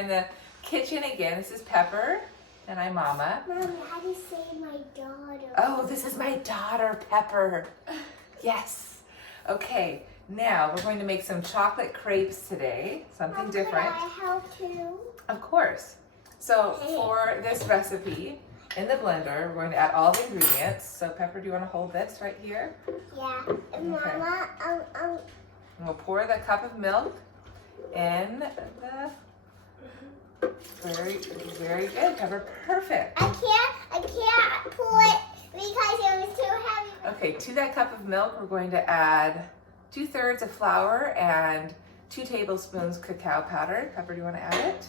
in the kitchen again. This is Pepper, and I'm Mama. Mommy, how do you say my daughter? Oh, this is my daughter, Pepper. Yes. Okay, now we're going to make some chocolate crepes today. Something different. Could I help too? Of course. So for this recipe, in the blender, we're going to add all the ingredients. So Pepper, do you want to hold this right here? Yeah. And Mama, And we'll pour the cup of milk in the... Very, very good, Pepper. Perfect. I can't pull it because it was too heavy. Okay, to that cup of milk, we're going to add 2/3 of flour and 2 tablespoons cacao powder. Pepper, do you want to add it?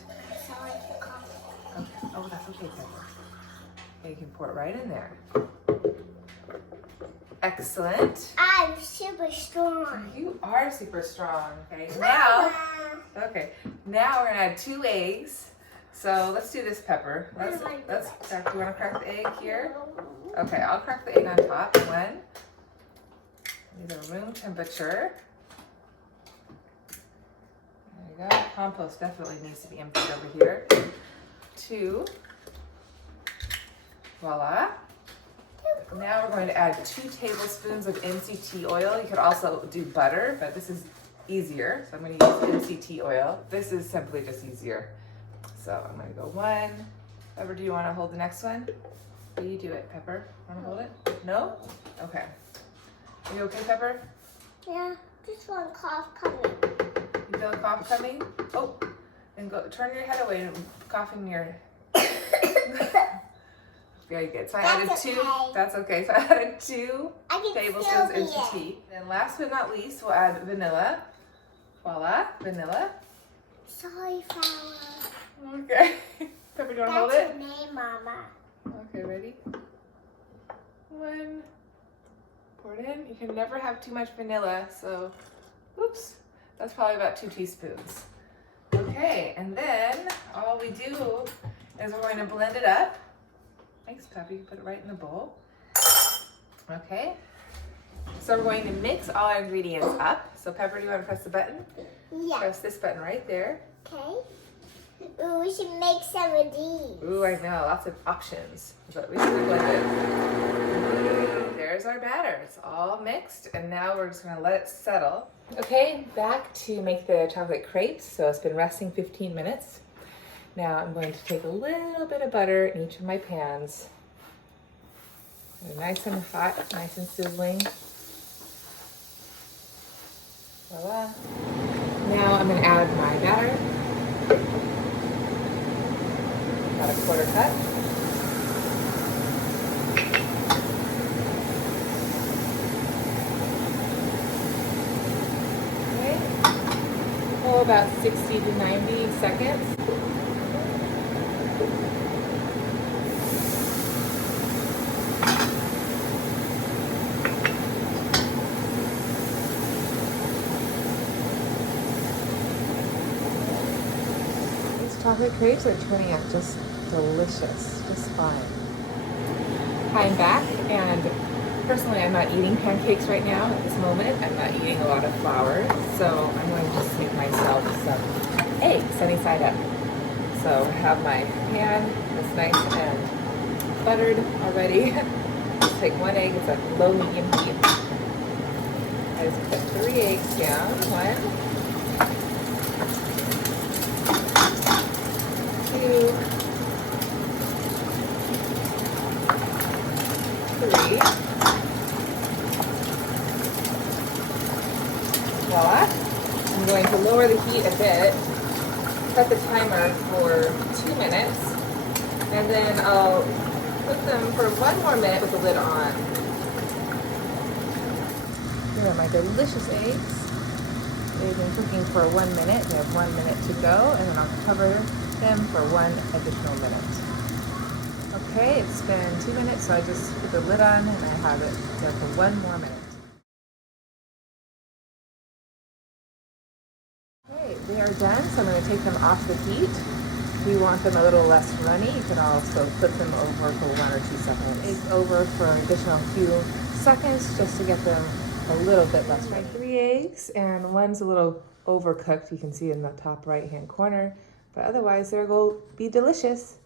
Sorry for coughing. Okay. Oh, that's okay, Pepper. Okay, you can pour it right in there. Excellent. I'm super strong. You are super strong. Okay, now, now we're gonna add 2 eggs. So let's do this, Pepper. Let's crack. Do you want to crack the egg here? Okay, I'll crack the egg on top. 1. These are room temperature. There you go. Compost definitely needs to be emptied over here. 2. Voila. Now we're going to add 2 tablespoons of MCT oil. You could also do butter, but this is easier. So I'm going to use MCT oil. This is simply just easier. So I'm going to go 1. Pepper, do you want to hold the next one? Or you do it, Pepper. Want to hold it? No? Okay. Are you okay, Pepper? Yeah, just one cough coming. You feel a cough coming? Oh, and go turn your head away and cough in your... Very good. So I added 2. Okay. That's okay. So I added 2 I can tablespoons still into tea. And last but not least, we'll add vanilla. Voila, vanilla. Sorry, flower. Okay. Pepper, do you want to hold That's it? your name, Mama. Okay, ready? 1. Pour it in. You can never have too much vanilla, so, oops. That's probably about 2 teaspoons. Okay, and then all we do is we're going to blend it up. Thanks, Pepper. You can put it right in the bowl. Okay. So we're going to mix all our ingredients up. So Pepper, do you want to press the button? Yeah. Press this button right there. Okay. Ooh, we should make some of these. Ooh, I know. Lots of options. But we should blend it. There's our batter. It's all mixed. And now we're just going to let it settle. Okay, back to make the chocolate crepes. So it's been resting 15 minutes. Now I'm going to take a little bit of butter in each of my pans. They're nice and hot, nice and sizzling. Voila. Now I'm going to add my batter. About a 1/4 cup. Okay. Oh, about 60 to 90 seconds. Chocolate crepes are turning out just delicious, just fine. Hi, I'm back, and personally I'm not eating pancakes right now at this moment. I'm not eating a lot of flour, so I'm going to just make myself some eggs sunny side up. So I have my pan that's nice and buttered already. Just take 1 egg, it's a low medium heat. I just put 3 eggs down, 1. 2, 3. Voila. I'm going to lower the heat a bit, set the timer for 2 minutes, and then I'll cook them for 1 more minute with the lid on. Here are my delicious eggs. They've been cooking for 1 minute. They have 1 minute to go, and then I'll cover them for 1 additional minute. Okay, it's been 2 minutes, so I just put the lid on and I have it there for 1 more minute. Okay, they are done, so I'm going to take them off the heat. If you want them a little less runny, you can also flip them over for 1 or 2 seconds. Eggs over for an additional few seconds just to get them a little bit less runny. 3 eggs, and one's a little overcooked. You can see in the top right-hand corner. But otherwise, they're going to be delicious.